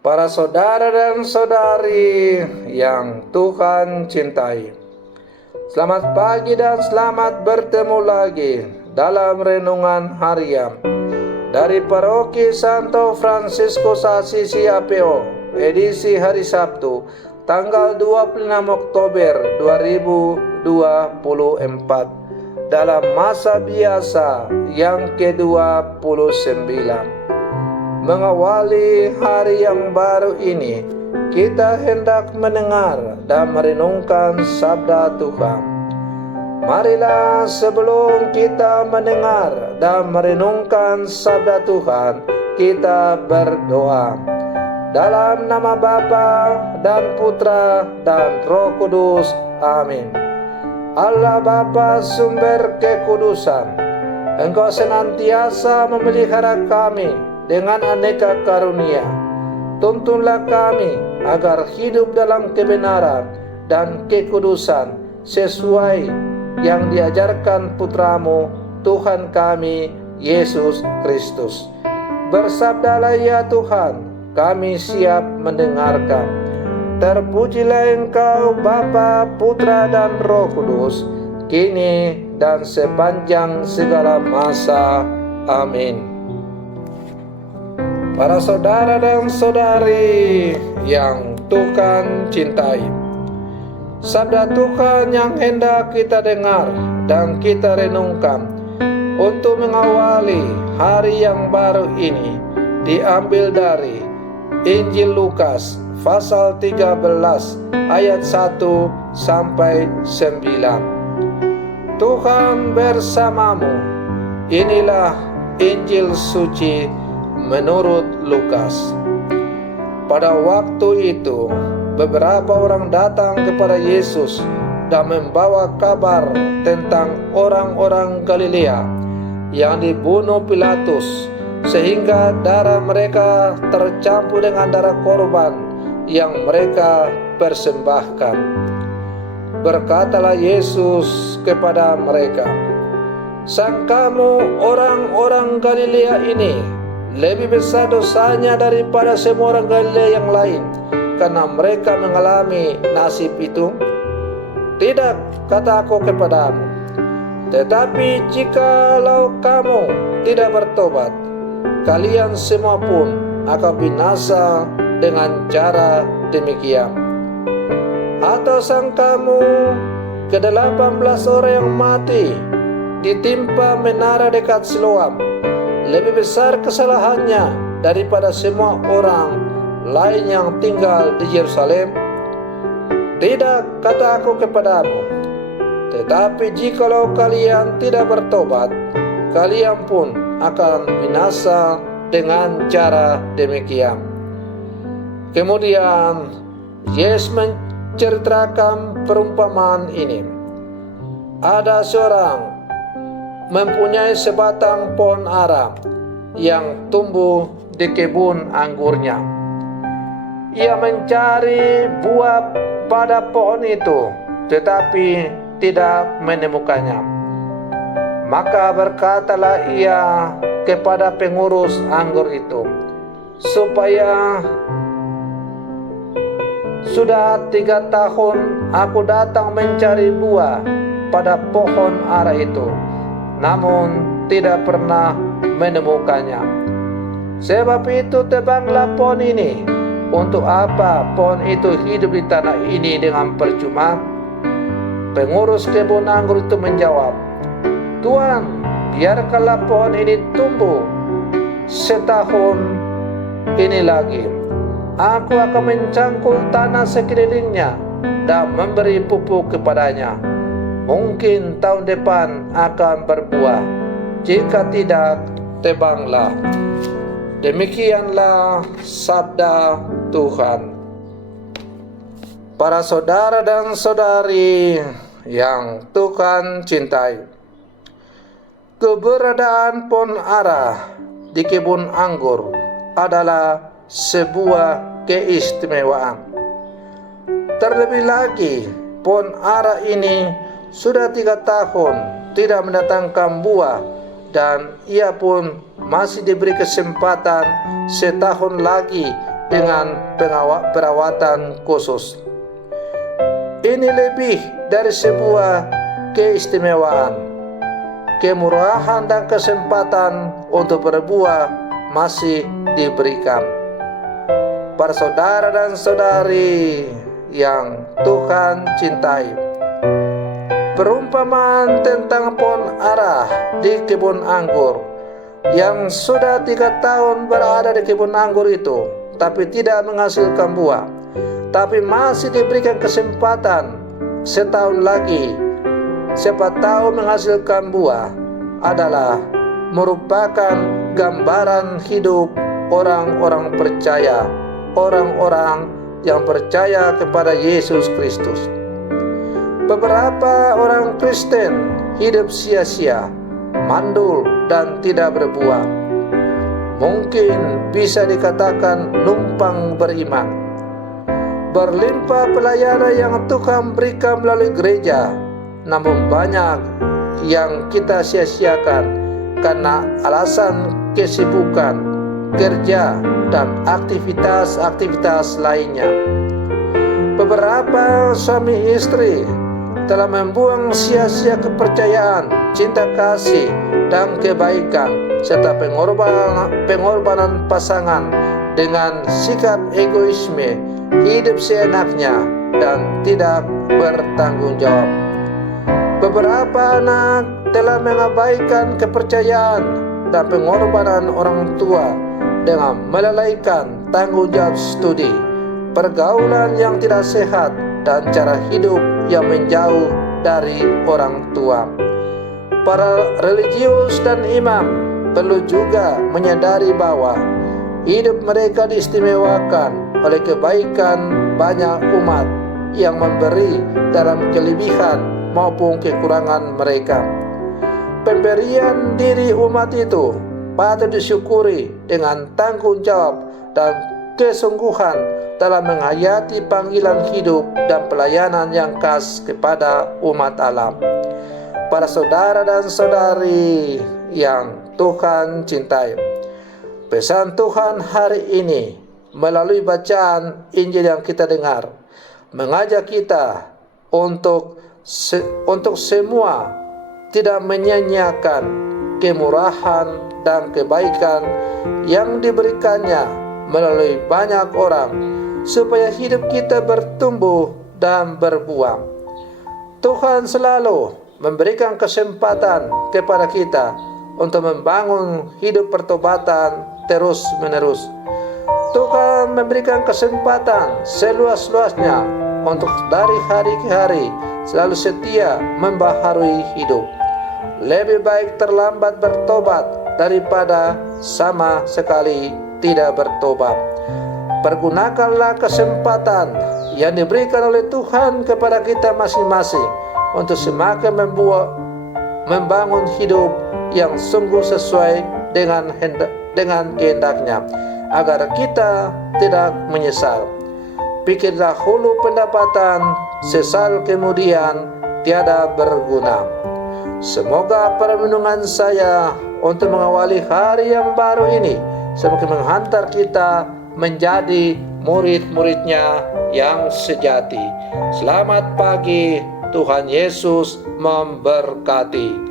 Para saudara dan saudari yang Tuhan cintai, selamat pagi dan selamat bertemu lagi dalam renungan harian dari Paroki Santo Fransiskus Assisi APO, edisi hari Sabtu, tanggal 26 Oktober 2024, dalam masa biasa yang ke-29. Mengawali hari yang baru ini, kita hendak mendengar dan merenungkan sabda Tuhan. Marilah sebelum kita mendengar dan merenungkan sabda Tuhan, kita berdoa. Dalam nama Bapa dan Putra dan Roh Kudus. Amin. Allah Bapa sumber kekudusan, Engkau senantiasa memelihara kami dengan aneka karunia. Tuntunlah kami agar hidup dalam kebenaran dan kekudusan sesuai yang diajarkan Putramu, Tuhan kami, Yesus Kristus. Bersabdalah ya Tuhan, kami siap mendengarkan. Terpujilah Engkau Bapa, Putra dan Roh Kudus, kini dan sepanjang segala masa. Amin. Para saudara dan saudari yang Tuhan cintai, sabda Tuhan yang hendak kita dengar dan kita renungkan untuk mengawali hari yang baru ini diambil dari Injil Lukas pasal 13 ayat 1 sampai 9. Tuhan bersamamu. Inilah Injil suci menurut Lukas. Pada waktu itu, beberapa orang datang kepada Yesus dan membawa kabar tentang orang-orang Galilea yang dibunuh Pilatus, sehingga darah mereka tercampur dengan darah korban yang mereka persembahkan. Berkatalah Yesus kepada mereka, "Sangkamu orang-orang Galilea ini lebih besar dosanya daripada semua orang Galilea yang lain, karena mereka mengalami nasib itu? Tidak, kata aku kepadamu. Tetapi jikalau kamu tidak bertobat, kalian semua pun akan binasa dengan cara demikian. Atau sangkamu ke-18 orang yang mati ditimpa menara dekat Siloam lebih besar kesalahannya daripada semua orang lain yang tinggal di Yerusalem? Tidak, kata aku kepadamu. Tetapi jikalau kalian tidak bertobat, kalian pun akan binasa dengan cara demikian." Kemudian Yesus menceritakan perumpamaan ini. Ada seorang mempunyai sebatang pohon ara yang tumbuh di kebun anggurnya. Ia mencari buah pada pohon itu, tetapi tidak menemukannya. Maka berkatalah ia kepada pengurus anggur itu, supaya sudah 3 tahun aku datang mencari buah pada pohon ara itu, namun tidak pernah menemukannya. Sebab itu tebanglah pohon ini. Untuk apa pohon itu hidup di tanah ini dengan percuma? Pengurus kebun anggur itu menjawab, "Tuan, biarkanlah pohon ini tumbuh setahun ini lagi. Aku akan mencangkul tanah sekelilingnya dan memberi pupuk kepadanya. Mungkin tahun depan akan berbuah. Jika tidak, tebanglah." Demikianlah sabda Tuhan. Para saudara dan saudari yang Tuhan cintai, keberadaan pohon ara di kebun anggur adalah sebuah keistimewaan. Terlebih lagi, pohon ara ini sudah 3 tahun tidak mendatangkan buah, dan ia pun masih diberi kesempatan setahun lagi dengan perawatan khusus. Ini lebih dari sebuah keistimewaan. Kemurahan dan kesempatan untuk berbuah masih diberikan. Para saudara dan saudari yang Tuhan cintai, perumpamaan tentang pohon ara di kebun anggur yang sudah 3 tahun berada di kebun anggur itu, tapi tidak menghasilkan buah, tapi masih diberikan kesempatan setahun lagi, siapa tahu menghasilkan buah, adalah merupakan gambaran hidup orang-orang percaya, orang-orang yang percaya kepada Yesus Kristus. Beberapa orang Kristen hidup sia-sia, mandul, dan tidak berbuah. Mungkin bisa dikatakan numpang beriman. Berlimpah pelayanan yang Tuhan berikan melalui gereja, namun banyak yang kita sia-siakan karena alasan kesibukan, kerja, dan aktivitas-aktivitas lainnya. Beberapa suami istri telah membuang sia-sia kepercayaan, cinta kasih, dan kebaikan, serta pengorbanan pasangan dengan sikap egoisme, hidup seenaknya, dan tidak bertanggung jawab. Beberapa anak telah mengabaikan kepercayaan dan pengorbanan orang tua dengan melalaikan tanggung jawab studi, pergaulan yang tidak sehat, dan cara hidup yang menjauh dari orang tua. Para religius dan imam perlu juga menyadari bahwa hidup mereka diistimewakan oleh kebaikan banyak umat yang memberi dalam kelebihan maupun kekurangan mereka. Pemberian diri umat itu patut disyukuri dengan tanggung jawab dan kesungguhan dalam menghayati panggilan hidup dan pelayanan yang khas kepada umat Allah. Para saudara dan saudari yang Tuhan cintai, pesan Tuhan hari ini melalui bacaan Injil yang kita dengar mengajak kita untuk semua tidak menyia-nyiakan kemurahan dan kebaikan yang diberikannya melalui banyak orang, supaya hidup kita bertumbuh dan berbuah. Tuhan selalu memberikan kesempatan kepada kita untuk membangun hidup pertobatan terus-menerus. Tuhan memberikan kesempatan seluas-luasnya untuk dari hari ke hari selalu setia membaharui hidup. Lebih baik terlambat bertobat daripada sama sekali tidak bertobat. Pergunakanlah kesempatan yang diberikan oleh Tuhan kepada kita masing-masing untuk semakin membangun hidup yang sungguh sesuai dengan kehendaknya, agar kita tidak menyesal. Pikir dahulu pendapatan, sesal kemudian tiada berguna. Semoga permenungan saya untuk mengawali hari yang baru ini semakin menghantar kita menjadi murid-muridnya yang sejati. Selamat pagi, Tuhan Yesus memberkati.